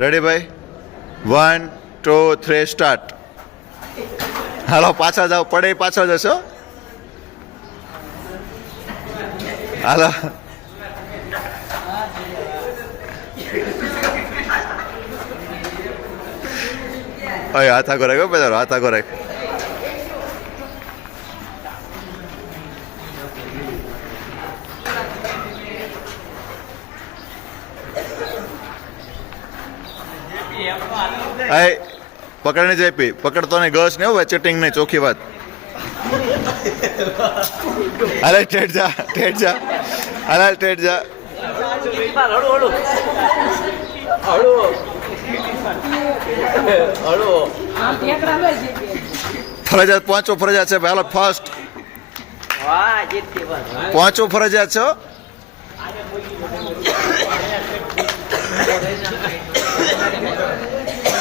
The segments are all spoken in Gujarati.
રેડી ભાઈ વન ટુ થ્રી સ્ટાર્ટ હાલો, પાછા જાઓ. પડે પાછા જશો. હાલો. ઓય હાથ આગો રાખ્યો પેલા હાથ આગો રાખ આય પકડ જ આપી. પકડતો ને ગસ ને હોય ને ચોખ્ખી વાત. અરે ઠેઠ જા ઠેઠ જા. અરે ઠેઠ જા. ફરજિયાત પહોંચો ફરજિયાત છે હાલો ફર્સ્ટ વાહ જીતતી પહોંચો ફરજિયાત છો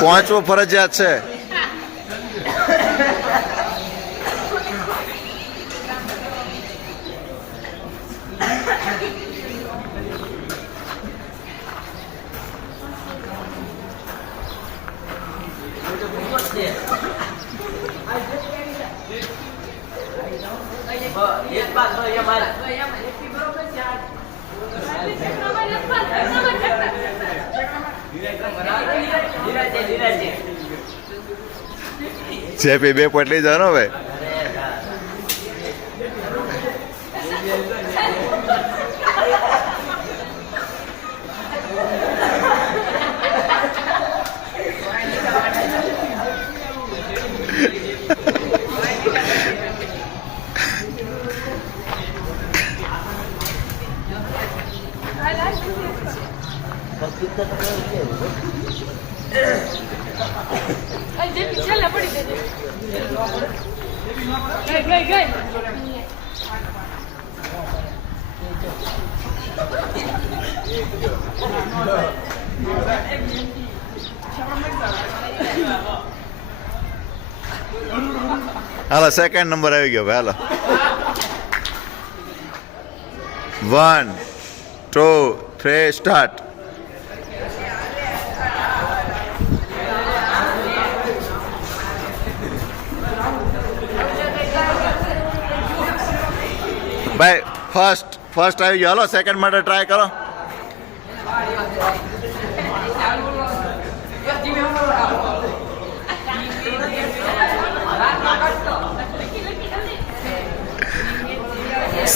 પહોંચવું ફરજિયાત છે. એક બાદ તો એ બાદ ધીરાજે બરોબર જેપી બે જવાનો ભાઈ. છેલ્લે પડી જજે ગઈ ગઈ ગઈ હાલો સેકન્ડ નંબર આવી ગયો હાલો. વન ટુ થ્રી સ્ટાર્ટ ભાઈ ફર્સ્ટ ફર્સ્ટ આવી ગયો હલો સેકન્ડ માટે ટ્રાય કરો.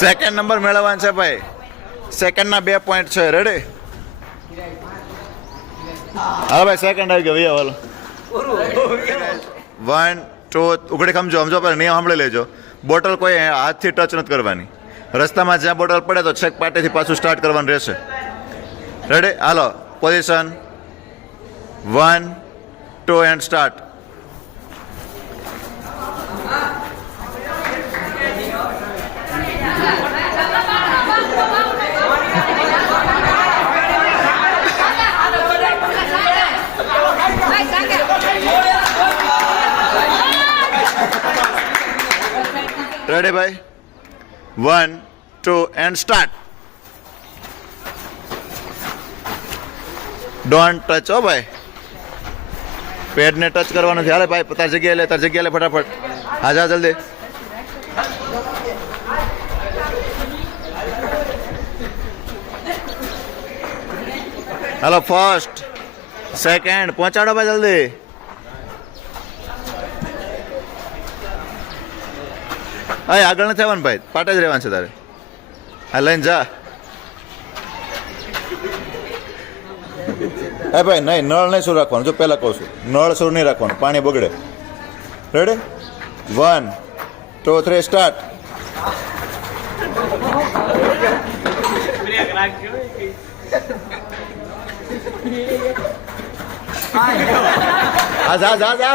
સેકન્ડ નંબર મેળવવાનો છે ભાઈ. સેકન્ડના બે પોઈન્ટ છે રેડી હા ભાઈ સેકન્ડ આવી ગયો ભાઈ હાલો. વન ટુ ઉઘડી સમજો સમજો પર નિયમ સાંભળી લેજો. બોટલ કોઈ હાથથી ટચ નથી કરવાની. રસ્તામાં જ્યાં બોટલ પડે તો છેક પાટેથી પાછું સ્ટાર્ટ કરવાનું રહેશે. Ready hello. Position one two and start ready ભાઈ? One two and start don't touch હો ભાઈ પેડને ટચ કરવાનું છે હાલે ભાઈ તાર જગ્યાએ લે તાર જગ્યાએ લે ફટાફટ હાજા જલ્દી હેલો ફર્સ્ટ સેકન્ડ પહોંચાડો ભાઈ જલ્દી હા આગળ નથી આવવાનું ભાઈ. પાટે જ રહેવાનું છે તારે. હા લઈને જા. એ ભાઈ નહીં નળ નહીં શું રાખવાનું? જો પહેલાં કહું છું. નળ શું નહીં રાખવાનું? પાણી બગડે. Ready one two three start હા જા જા જા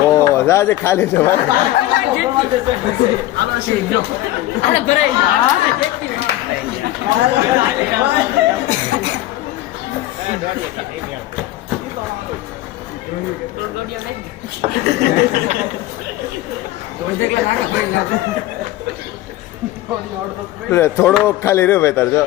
ઓ જાજે ખાલી છે થોડો ખાલી રહ્યો ભાઈ તાર જો.